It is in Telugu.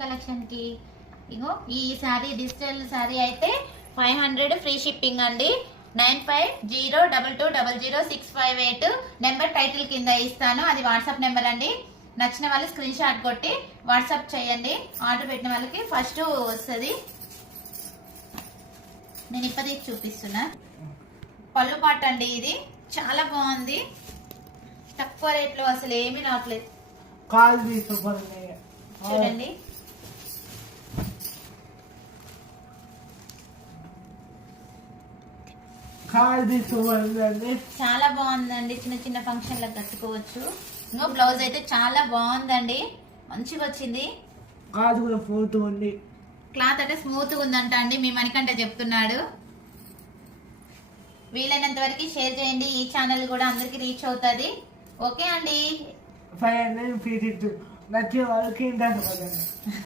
కలెక్షన్ కి ఇగో ఈ సారీ డిజిటల్ సారీ అయితే 500 ఫ్రీ షిప్పింగ్ అండి. 9502200658 నెంబర్ టైటిల్ కింద ఇస్తాను, అది వాట్సాప్ నెంబర్ అండి. నచ్చిన వాళ్ళు స్క్రీన్ షాట్ కొట్టి వాట్సాప్ చేయండి. ఆర్డర్ పెట్టిన వాళ్ళకి ఫస్ట్ వస్తుంది. నేను ఇప్పటి చూపిస్తున్నా పళ్ళు పాట అండి. ఇది చాలా బాగుంది, తక్కువ రేట్లో అసలు ఏమీ రావట్లేదు. చూడండి చాలా బాగుందండి. చిన్న చిన్న ఫంక్షన్ లకు కట్టుకోవచ్చు. ఇంకో బ్లౌజ్ అయితే చాలా బాగుందండి, మంచిగా వచ్చింది. క్లాత్ అంటే స్మూత్ గా ఉందంట అండి, మీ మణికంట చెప్తున్నాడు. వీలైనంత వరకు షేర్ చేయండి, ఈ ఛానల్ కూడా అందరికి రీచ్ అవుతుంది. ఓకే అండి.